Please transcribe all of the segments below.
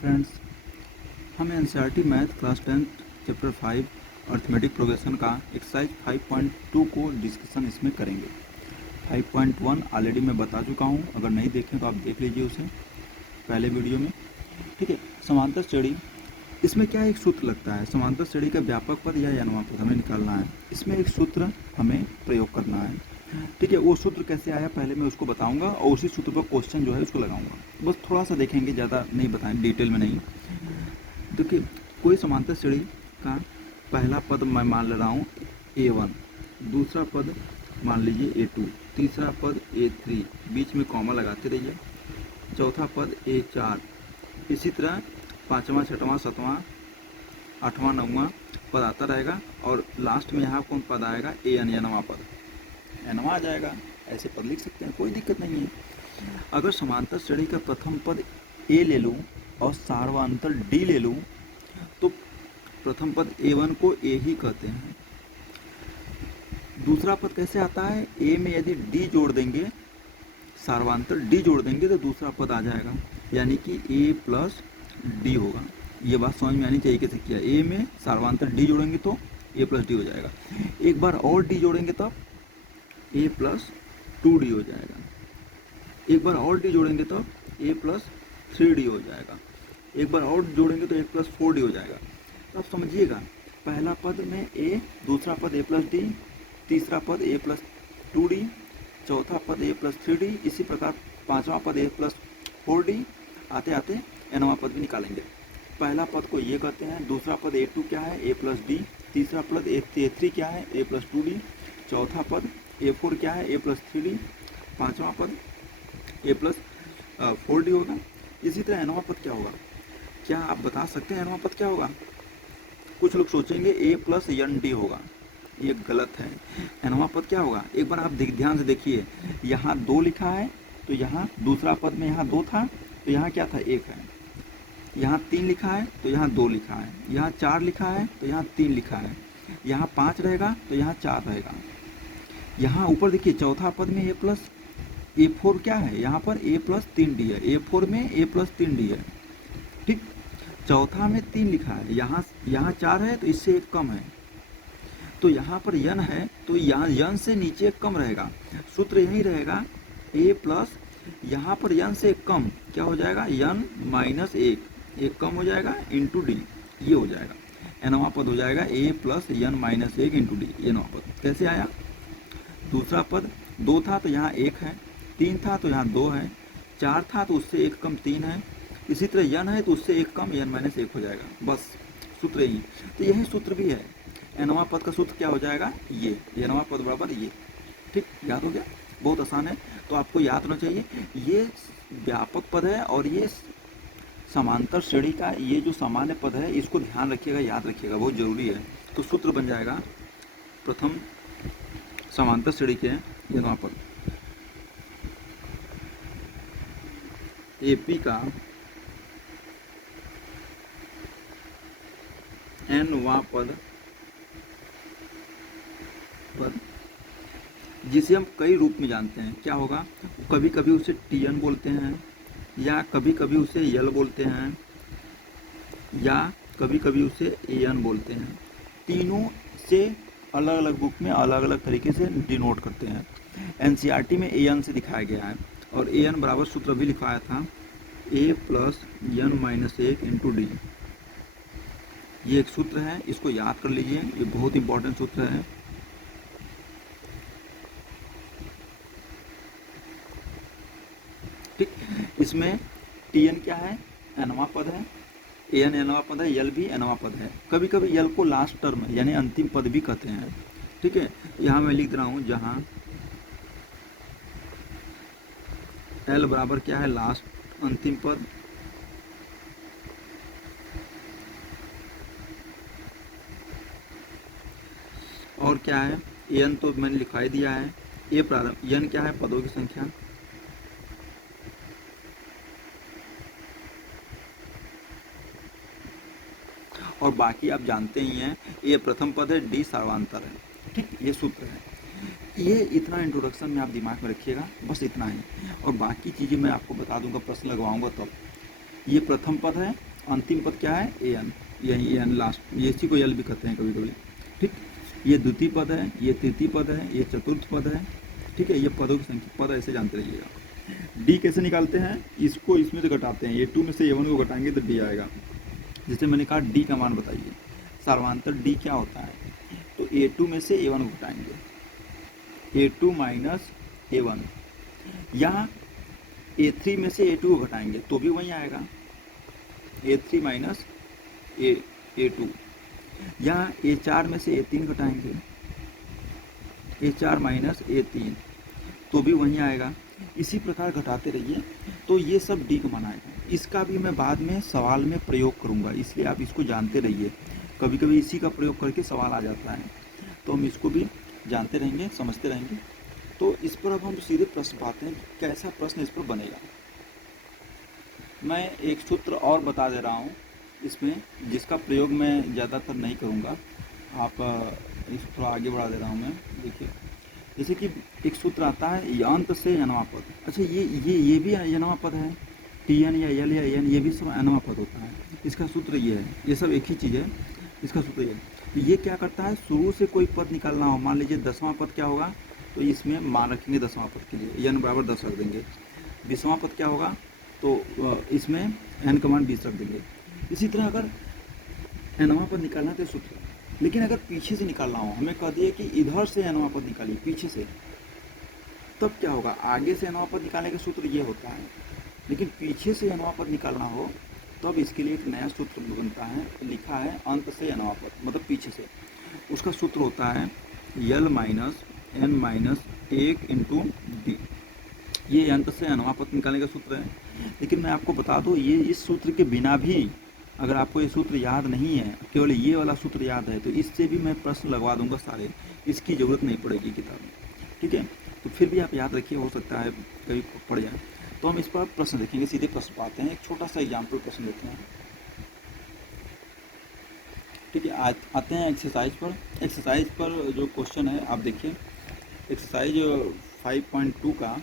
Friends, हम NCERT math class 10 chapter 5 arithmetic progression का exercise 5.2 को डिस्कशन इसमें करेंगे। 5.1 ऑलरेडी मैं बता चुका हूँ, अगर नहीं देखें तो आप देख लीजिए उसे पहले वीडियो में। ठीक है, समांतर श्रेणी, इसमें क्या एक सूत्र लगता है, समांतर श्रेणी का व्यापक पद या अनुमान पद हमें निकालना है। इसमें एक सूत्र हमें प्रयोग करना है। ठीक है, वो सूत्र कैसे आया पहले मैं उसको बताऊंगा और उसी सूत्र पर क्वेश्चन जो है उसको लगाऊंगा। बस थोड़ा सा देखेंगे, ज़्यादा नहीं बताएं, डिटेल में नहीं। देखिए, कोई समांतर श्रेणी का पहला पद मैं मान ले रहा हूँ A1, दूसरा पद मान लीजिए A2, तीसरा पद A3, बीच में कॉमा लगाते रहिए, चौथा पद A4, इसी तरह पाँचवा, छठवां, सातवां, आठवां, नौवां पद आता रहेगा और लास्ट में यहाँ कौन पद आएगा, AN या नवा पद, एनवा आ जाएगा। ऐसे पद लिख सकते हैं, कोई दिक्कत नहीं है। अगर समांतर श्रेणी का प्रथम पद A ले लूँ और सार्वंतर D ले लूँ तो प्रथम पद A1 को A ही कहते हैं। दूसरा पद कैसे आता है, A में यदि D जोड़ देंगे, सार्वंतर D जोड़ देंगे तो दूसरा पद आ जाएगा, यानी कि A प्लस D होगा। ये बात समझ में आनी चाहिए कैसे किया। A में सार्वंतर D जोड़ेंगे तो A प्लस D हो जाएगा। एक बार और D जोड़ेंगे तब A प्लस 2D हो जाएगा। एक बार और D जोड़ेंगे तो A प्लस 3D हो जाएगा। एक बार और जोड़ेंगे तो A प्लस 4D हो जाएगा। तो आप समझिएगा, पहला पद में A, दूसरा पद A प्लस D, तीसरा पद A प्लस 2D, चौथा पद A प्लस 3D, इसी प्रकार पांचवा पद A प्लस 4D, आते आते nवां पद भी निकालेंगे। पहला पद को ये कहते हैं, दूसरा पद A2 क्या है, A प्लस D, तीसरा पद A3 क्या है, A प्लस 2D, चौथा पद A4 क्या है, A प्लस 3D, पाँचवा पद A प्लस 4D होगा। इसी तरह nवां पद क्या होगा, क्या आप बता सकते हैं nवां पद क्या होगा? कुछ लोग सोचेंगे A प्लस ND होगा, ये गलत है। nवां पद क्या होगा, एक बार आप ध्यान से देखिए, यहाँ 2 लिखा है तो यहाँ दूसरा पद में यहाँ 2 था तो यहाँ क्या था, 1 है। यहाँ 3 लिखा है तो यहाँ 2 लिखा है, यहाँ 4 लिखा है तो यहाँ 3 लिखा है, यहाँ 5 रहेगा तो यहाँ 4 रहेगा। यहाँ ऊपर देखिए चौथा पद में A प्लस A4 क्या है, यहाँ पर A प्लस 3D है, A4 में A प्लस 3D है। ठीक, चौथा में 3 लिखा है, यहाँ 4 है तो इससे 1 कम है, तो यहाँ पर n है तो यहाँ n से नीचे 1 कम रहेगा। सूत्र यही रहेगा, A प्लस यहाँ पर n से 1 कम क्या हो जाएगा, n माइनस 1 कम हो जाएगा इंटू D, ये हो जाएगा nवां पद हो जाएगा A plus n minus 1 into D। ये नवा पद कैसे आया, दूसरा पद 2 था तो यहाँ 1 है, 3 था तो यहाँ 2 है, 4 था तो उससे 1 कम 3 है, इसी तरह n है तो उससे 1 कम n माइनस 1 हो जाएगा। बस सूत्र यही, तो यही सूत्र भी है। nवां पद का सूत्र क्या हो जाएगा, ये nवां पद बराबर ये। ठीक, याद हो गया, बहुत आसान है। तो आपको याद होना चाहिए, ये व्यापक पद है और ये समांतर श्रेणी का ये जो सामान्य पद है, इसको ध्यान रखिएगा, याद रखिएगा, बहुत जरूरी है। तो सूत्र बन जाएगा प्रथम समांतर श्रेणी के nवां पद AP का nवां पद जिसे हम कई रूप में जानते हैं, क्या होगा, कभी कभी उसे TN बोलते हैं, या कभी कभी उसे L बोलते हैं, या कभी कभी उसे AN बोलते हैं। तीनों से अलग अलग बुक में अलग अलग तरीके से डिनोट करते हैं। एनसीईआरटी में AN से दिखाया गया है और AN बराबर सूत्र भी लिखवाया था, A plus n minus 1 into D। ये एक सूत्र है, इसको याद कर लीजिए, ये बहुत इंपॉर्टेंट सूत्र है। ठीक, इसमें TN क्या है, nवां पद है, AN nवां पद है, L भी nवां पद है। कभी कभी L को लास्ट टर्म यानी अंतिम पद भी कहते हैं। ठीक है, यहाँ मैं लिख रहा हूँ, जहाँ L बराबर क्या है, लास्ट अंतिम पद, और क्या है AN तो मैंने लिखा ही दिया है, A प्रारंभ, N क्या है, पदों की संख्या, और बाकी आप जानते ही हैं, A प्रथम पद है, D सार्वंतर है। ठीक, ये सूत्र है। ये इतना इंट्रोडक्शन में आप दिमाग में रखिएगा, बस इतना ही, और बाकी चीज़ें मैं आपको बता दूंगा, प्रश्न लगवाऊंगा तब। ये प्रथम पद है, अंतिम पद क्या है, ए एन, यही एन लास्ट, ये इसी को एल भी कहते हैं कभी कभी। ठीक, ये द्वितीय पद है, ये तृतीय पद है, ये चतुर्थ पद है। ठीक है, ये पदों की संख्या पद ऐसे जानते रहिएगा। डी कैसे निकालते हैं, इसको इसमें से घटाते हैं, ए टू में से ए वन को घटाएंगे तो डी आएगा। जैसे मैंने कहा डी का मान बताइए, सर्वांतर डी क्या होता है, तो ए टू में से ए वन को घटाएंगे, ए टू माइनस ए वन, या ए थ्री में से ए टू को घटाएंगे तो भी वही आएगा, ए थ्री माइनस ए टू, या ए चार में से ए तीन घटाएंगे, ए चार माइनस ए तीन, तो भी वहीं आएगा। इसी प्रकार घटाते रहिए तो ये सब डी का मान आएगा। इसका भी मैं बाद में सवाल में प्रयोग करूँगा, इसलिए आप इसको जानते रहिए, कभी कभी इसी का प्रयोग करके सवाल आ जाता है, तो हम इसको भी जानते रहेंगे, समझते रहेंगे। तो इस पर अब हम सीधे प्रश्न पाते हैं, कैसा प्रश्न इस पर बनेगा। मैं एक सूत्र और बता दे रहा हूँ इसमें, जिसका प्रयोग मैं ज़्यादातर नहीं करूँगा, आप इस थोड़ा आगे बढ़ा दे रहा हूँ मैं। देखिए, जैसे कि एक सूत्र आता है अंत से अनवा पद। अच्छा, ये भी अनवा पद है, टी एन या एल या एन, ये भी सब अनवा पद होता है। इसका सूत्र ये है, ये सब एक ही चीज़ है, इसका सूत्र ये है। ये क्या करता है, शुरू से कोई पद निकालना हो, मान लीजिए 10वां पद क्या होगा, तो इसमें मान रखेंगे 10वां पद के लिए एन बराबर 10 रख देंगे। 20वां पद क्या होगा, तो इसमें एन का मान 20 रख देंगे। इसी तरह अगर एनवां पद निकालना तो सूत्र, लेकिन अगर पीछे से निकालना हो, हमें कह दिए कि इधर से एनवां पद निकालिए पीछे से, तब क्या होगा, आगे से एनवां पद निकालने का सूत्र ये होता है, लेकिन पीछे से एनवां पद निकालना हो तब इसके लिए एक नया सूत्र बनता है, लिखा है अंत से एनवां पद, मतलब पीछे से। उसका सूत्र होता है L minus N minus 1 into D. ये अंत से एनवां पद निकालने का सूत्र है। लेकिन मैं आपको बता दूँ, ये इस सूत्र के बिना भी, अगर आपको ये सूत्र याद नहीं है, केवल ये वाला सूत्र याद है, तो इससे भी मैं प्रश्न लगवा दूंगा सारे, इसकी ज़रूरत नहीं पड़ेगी किताब में। ठीक है, तो फिर भी आप याद रखिए, हो सकता है कभी पड़ जाए। तो हम इस पर प्रश्न देखेंगे, सीधे प्रश्न पाते हैं। एक छोटा सा एग्जाम्पल प्रश्न लेते हैं। ठीक है, आते हैं एक्सरसाइज पर। एक्सरसाइज पर जो क्वेश्चन है आप देखिए, एक्सरसाइज 5.2 का।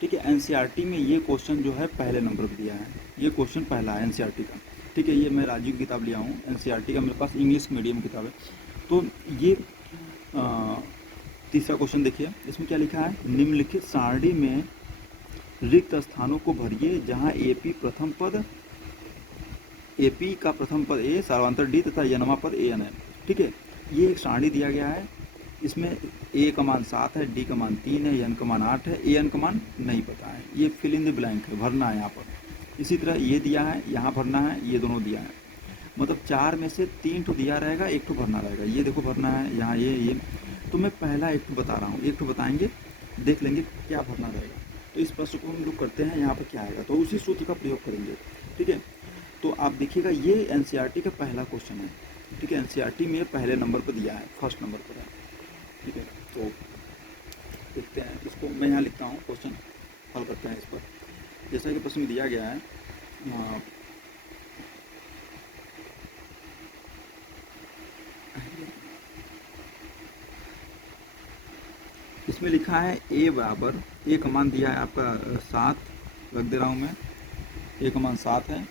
ठीक है, एनसीईआरटी में ये क्वेश्चन जो है पहले नंबर पर दिया है, ये क्वेश्चन पहला है एनसीईआरटी का। ठीक है, ये मैं राजीव की किताब लिया हूँ, एनसीईआरटी का मेरे पास इंग्लिश मीडियम किताब है। तो ये तीसरा क्वेश्चन देखिए, इसमें क्या लिखा है, निम्नलिखित सारणी में रिक्त स्थानों को भरिए जहाँ एपी प्रथम पद, एपी का प्रथम पद ए, सर्वांतर डी तथा एनवां पद ए एन है। ठीक है, ये एक सारणी दिया गया है, इसमें ए का मान 7 है, डी का मान 3 है, एन का मान 8 है, ए एन का मान नहीं पता है। ये फिल इन द ब्लैंक है, भरना है यहाँ पर। इसी तरह ये दिया है, यहाँ भरना है, ये दोनों दिया है, मतलब 4 में से 3 तो दिया रहेगा, 1 तो भरना रहेगा। ये देखो भरना है यहाँ, ये तो मैं पहला 1 तो बता रहा हूँ, 1 तो बताएंगे, देख लेंगे क्या भरना रहेगा। तो इस प्रश्न को हम लोग करते हैं, यहाँ पर क्या आएगा, तो उसी सूत्र का प्रयोग करेंगे। ठीक है, तो आप देखिएगा, ये एनसीईआरटी का पहला क्वेश्चन है। ठीक है, एनसीईआरटी में पहले नंबर पर दिया है, फर्स्ट नंबर पर है। ठीक है, तो देखते हैं इसको, मैं यहाँ लिखता हूँ, क्वेश्चन हल करते हैं इस पर। जैसा कि प्रश्न में दिया गया है, इसमें लिखा है ए बराबर, ए का मान दिया है आपका 7 रख दे रहा हूँ मैं, ए का मान 7 है,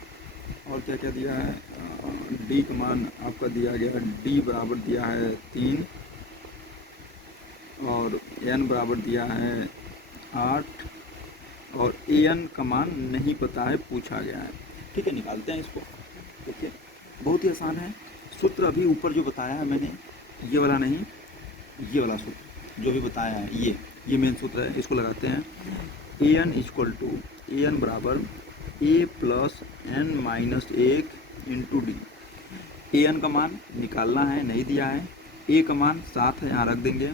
और क्या क्या दिया है, डी का मान आपका दिया गया है, डी बराबर दिया है 3, और एन बराबर दिया है 8, और ए एन का मान नहीं पता है, पूछा गया है। ठीक है, निकालते हैं इसको। देखिए, बहुत ही आसान है। सूत्र अभी ऊपर जो बताया है मैंने, ये वाला नहीं, ये वाला सूत्र जो भी बताया है, ये मेन सूत्र है। इसको लगाते हैं, A N equal to, A N बराबर A plus N minus 1 into D. A N का मान निकालना है, नहीं दिया है, ए का मान 7 है, यहाँ रख देंगे,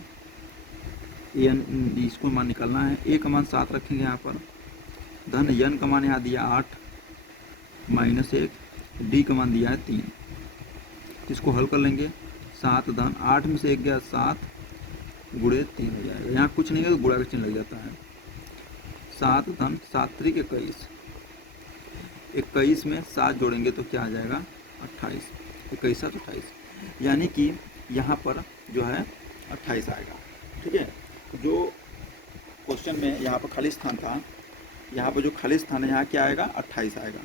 ए एन इसको मान निकालना है, ए का मान 7 रखेंगे यहाँ पर, धन एन का मान यहाँ दिया 8 माइनस 1, डी का मान दिया है 3। इसको हल कर लेंगे, 7 धन 8 में से 1 गया 7 गुणे 3 हो जाएगा, यहाँ कुछ नहीं है तो गुणा का चिन्ह लग जाता है। 7 धन 7 त्रिक 21, 21 में 7 जोड़ेंगे तो क्या आ जाएगा 28, 21 7 28, यानी कि यहाँ पर जो है 28 आएगा। ठीक है, जो क्वेश्चन में यहाँ पर खाली स्थान था, यहाँ पर जो खाली स्थान है यहाँ क्या आएगा 28 आएगा।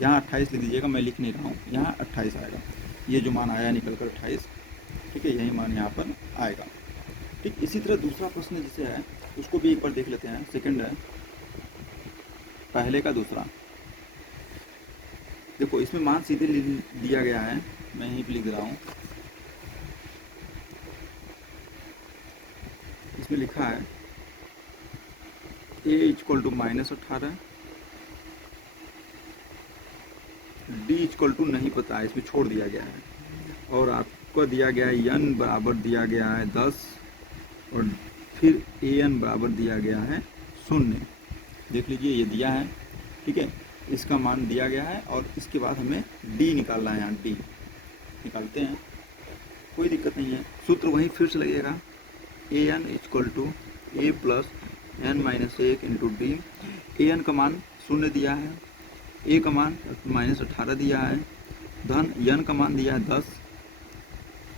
यहाँ 28 लिख दीजिएगा, मैं लिख नहीं रहा हूँ, यहाँ 28 आएगा। ये जो मान आया निकल कर 28, ठीक है, यही मान यहाँ पर आएगा। ठीक, इसी तरह दूसरा प्रश्न जिसे है उसको भी एक बार देख लेते हैं। सेकंड है पहले का दूसरा। देखो इसमें मान सीधे दिया गया है, मैं यहीं पे लिख रहा हूँ। इसमें लिखा है a equal to -18, d equal to नहीं पता है, इसमें छोड़ दिया गया है, और आपको दिया गया है n बराबर दिया गया है 10, और फिर an बराबर दिया गया है 0। देख लीजिए ये दिया है, ठीक है, इसका मान दिया गया है, और इसके बाद हमें d निकालना है। यहाँ d निकालते हैं, कोई दिक्कत नहीं है। सूत्र वहीं फिर से लगेगा, an equal to a plus n-1 into d. an का मान 0 दिया है, a का मान -18 दिया है, धन n का मान दिया है 10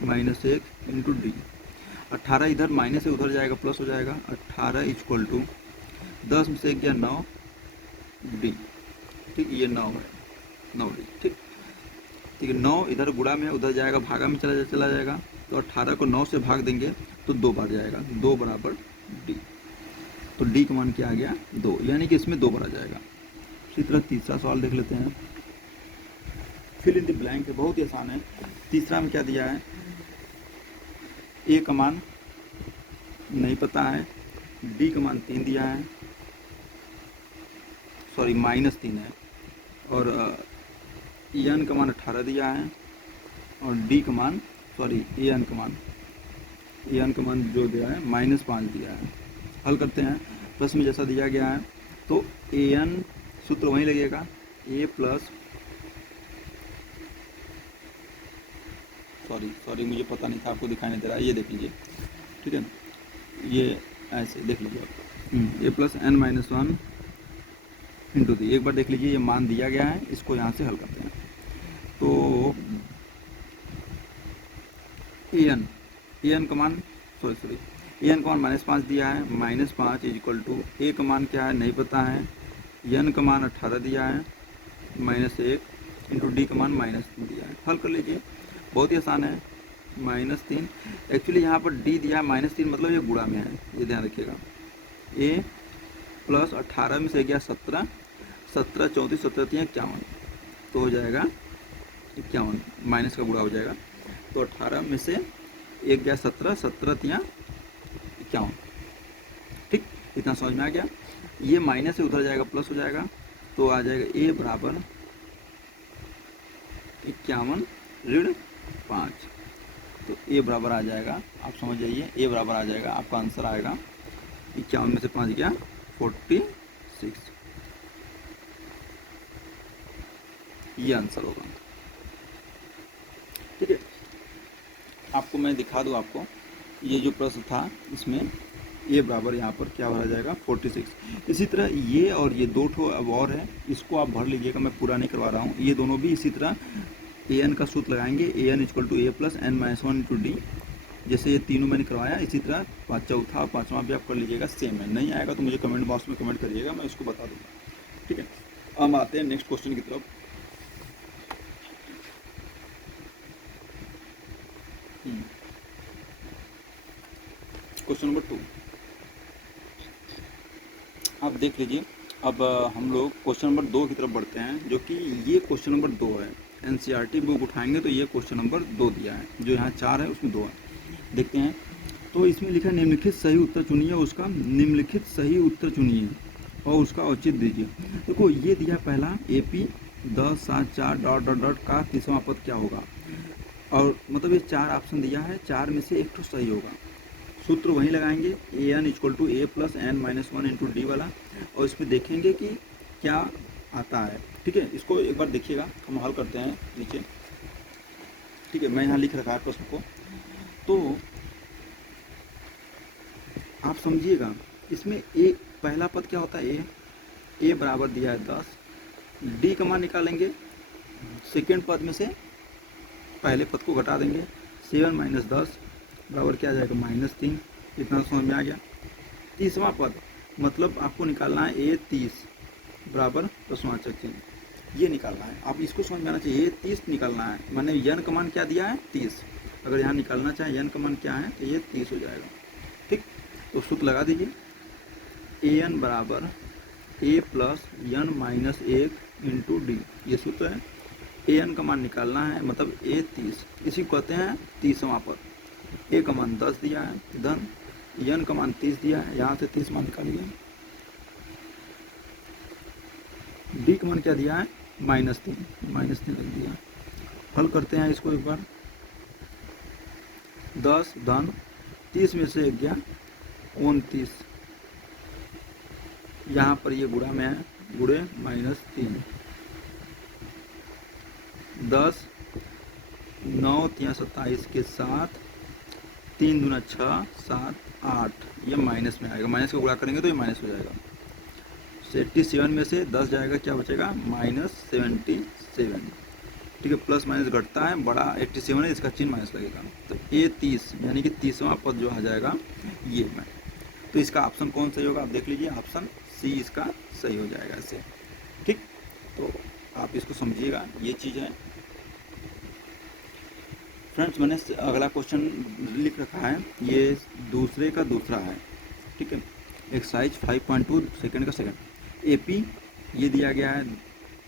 -1 इंटू डी। 18 इधर माइनस से उधर जाएगा, प्लस हो जाएगा। 18 इक्वल टू 10 में से 1 गया 9 डी। ठीक, ये 9 है, 9 डी। ठीक ठीक है, 9 इधर गुणा में उधर जाएगा, भागा में चला जाएगा, तो 18 को 9 से भाग देंगे तो 2 बार जाएगा, 2 बराबर डी। तो डी का मान क्या आ गया 2, यानी कि इसमें 2 बार आ जाएगा। इसी तरह तीसरा सवाल देख लेते हैं। फिल इन द ब्लैंक है, बहुत ही आसान है। तीसरा में क्या दिया है, ए का मान नहीं पता है, डी का मान 3 दिया है, सॉरी -3 है, और एन का मान 18 दिया है, और डी का मान सॉरी एन का मान जो दिया है -5 दिया है। हल करते हैं, प्रश्न में जैसा दिया गया है, तो एन सूत्र वहीं लगेगा, ए प्लस सॉरी मुझे पता नहीं था, आपको दिखाई नहीं दे रहा है, ये देख लीजिए, ठीक है, ये ऐसे देख लीजिए आप, ए प्लस n-1 इंटू दी। एक बार देख लीजिए, ये मान दिया गया है, इसको यहाँ से हल करते हैं। तो एन का मान एन का मान -5 दिया है, -5 इक्वल टू ए का मान क्या है नहीं पता है, एन का मान 18 दिया है, -1 इंटू डी का मान -3 दिया है। हल कर लीजिए, बहुत ही आसान है। -3 एक्चुअली यहाँ पर डी दिया है -3, मतलब ये गुणा में है, ये ध्यान रखिएगा। ए प्लस 18 में से गया 17, 17 34 17 3 51, तो हो जाएगा 51, माइनस का गुणा हो जाएगा। तो 18 में से 1 गया 17, 17 3 51। ठीक, इतना समझ में आ गया। ये माइनस से उधर जाएगा, प्लस हो जाएगा, तो आ जाएगा ए बराबर 51 ऋण 5। तो ए बराबर आ जाएगा, आप समझ जाइए, ए बराबर आ जाएगा, आपका आंसर आएगा 51 में से 5 गया 46। ये आंसर होगा। ठीक है, आपको मैं दिखा दूँ, आपको ये जो प्रश्न था इसमें ए बराबर यहाँ पर क्या भरा जाएगा 46। इसी तरह ये और ये 2 ठो अब और है, इसको आप भर लीजिएगा, मैं पूरा नहीं करवा रहा हूँ। ये दोनों भी इसी तरह ए एन का सूत्र लगाएंगे, A N equal to A plus n-1 into D. जैसे ये तीनों मैंने करवाया, इसी तरह चौथा और पाँचवा भी आप कर लीजिएगा, सेम है। नहीं आएगा तो मुझे कमेंट बॉक्स में कमेंट करिएगा, मैं इसको बता दूँगा। ठीक है, अब आते हैं नेक्स्ट क्वेश्चन की तरफ। क्वेश्चन नंबर 2 आप देख लीजिए। अब हम लोग क्वेश्चन नंबर 2 की तरफ बढ़ते हैं, जो कि ये क्वेश्चन नंबर 2 है। एनसीईआरटी बुक उठाएंगे तो ये क्वेश्चन नंबर 2 दिया है, जो यहाँ 4 है उसमें 2 है। देखते हैं, तो इसमें लिखा है निम्नलिखित सही उत्तर चुनिए, उसका निम्नलिखित सही उत्तर चुनिए और उसका औचित्य दीजिए। देखो ये दिया पहला AP 10 7 4 डॉट डॉट डॉट का तीसरा पद क्या होगा, और मतलब ये 4 ऑप्शन दिया है, 4 में से एक तो सही होगा। सूत्र वहीं लगाएंगे, A N equal to A plus n-1 into D वाला, और इसमें देखेंगे कि क्या आता है। ठीक है, इसको एक बार देखिएगा, हम हल करते हैं नीचे। ठीक है, मैं यहाँ लिख रखा है प्रश्न को, तो आप समझिएगा। इसमें ए पहला पद क्या होता है, ए बराबर दिया है 10, डी का मान निकालेंगे, सेकेंड पद में से पहले पद को घटा देंगे, 7 माइनस 10 बराबर क्या आ जाएगा -3। इतना समझ में आ गया। तीसरा पद मतलब आपको निकालना है A 30 बराबर प्रश्नवाचक चिन्ह। ये निकालना है। आप इसको समझ में आना चाहिए, 30 निकालना है, मैंने यन का मान क्या दिया है 30, अगर यहाँ निकालना चाहे यन का मान क्या है तो ये 30 हो जाएगा। ठीक, तो सूत्र लगा दीजिए, ए एन बराबर A plus N minus 1 into D, ये सूत्र है। ए एन का मान निकालना है, मतलब ए 30, इसी को कहते हैं 30वां पद। ए का मान 10 दिया है, धन यन का मान 30 दिया है, यहाँ से 30 मान निकालिए। डी का मान क्या दिया है -3, -3 लग दिया। हल करते हैं इसको एक बार, 10 धन 30 में से 1 गया 29, यहाँ पर ये गुणा में है, गुणे -3, 10 9 3 27 के साथ 3 दूना 6 7 8, ये माइनस में आएगा, माइनस का गुणा करेंगे तो ये माइनस हो जाएगा। 87 में से 10 जाएगा, क्या बचेगा -77। ठीक है, प्लस माइनस घटता है, बड़ा 87 है, इसका चिन्ह माइनस लगेगा, तो ए 30 यानी कि 30वां पद जो आ जाएगा ये में। तो इसका ऑप्शन कौन सही होगा, आप देख लीजिए, ऑप्शन सी इसका सही हो जाएगा इससे। ठीक, तो आप इसको समझिएगा, ये चीज़ है फ्रेंड्स। मैंने अगला क्वेश्चन लिख रखा है, ये दूसरे का दूसरा है। ठीक है, एक्सरसाइज 5.2 सेकंड का सेकंड। एपी ये दिया गया है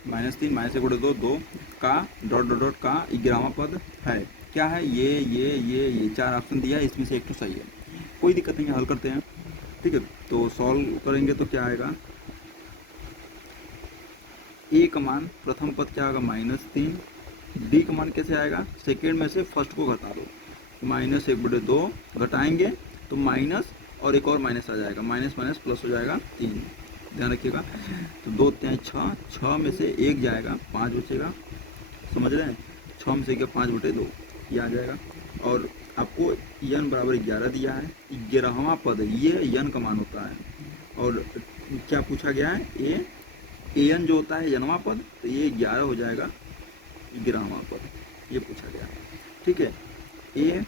-3 -1 2 का डॉट डॉट डॉट का 11वां पद है, क्या है ये 4 ऑप्शन दिया है, इसमें से एक तो सही है, कोई दिक्कत नहीं है, हल करते हैं। ठीक है, तो सॉल्व करेंगे तो क्या आएगा, ए का मान प्रथम पद क्या होगा -3, डी का मान कैसे आएगा, सेकेंड में से फर्स्ट को घटा दो, -1/2 घटाएंगे तो माइनस और एक और माइनस आ जाएगा, माइनस माइनस प्लस हो जाएगा 3, ध्यान रखिएगा। तो 2 3 6, 6 में से 1 जाएगा, 5 बचेगा, समझ रहे हैं, 6 में से 5/2 ये आ जाएगा। और आपको यन बराबर 11 दिया है, 11वां पद है, ये यन का मान होता है। और क्या पूछा गया है, ए एन जो होता है यनवां पद, तो ये 11 हो जाएगा 11वां पद, ये पूछा गया। ठीक है, ए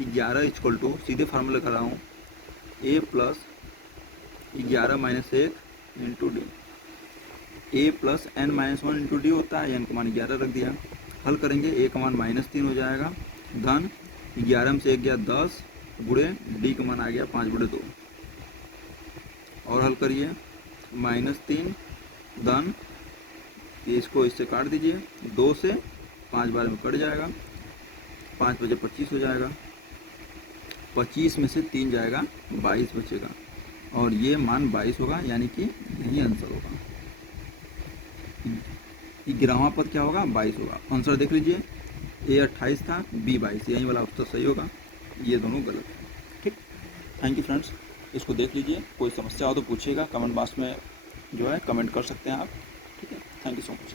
11 इक्वल टू, सीधे फार्मूला कर रहा हूँ, ए प्लस 11 - 1 इंटू डी, ए प्लस n - 1 इंटू डी होता है, n का मान 11 रख दिया। हल करेंगे, ए का मान -3 हो जाएगा, धन 11 में से 1 गया 10, गुणे डी का मान आ गया 5/2, और हल करिए, -3 धन, इसको इससे काट दीजिए, 2 से 5 बार में कट जाएगा, 5 बजे 25 हो जाएगा, 25 में से 3 जाएगा 22 बचेगा, और ये मान 22 होगा, यानी कि यही आंसर होगा। 11वां पद क्या होगा, 22 होगा। आंसर देख लीजिए, ए 28 था, बी 22, यही वाला उत्तर सही होगा, ये दोनों गलत है। ठीक, थैंक यू फ्रेंड्स, इसको देख लीजिए, कोई समस्या हो तो पूछिएगा, कमेंट बॉक्स में जो है कमेंट कर सकते हैं आप। ठीक है, थैंक यू सो मच।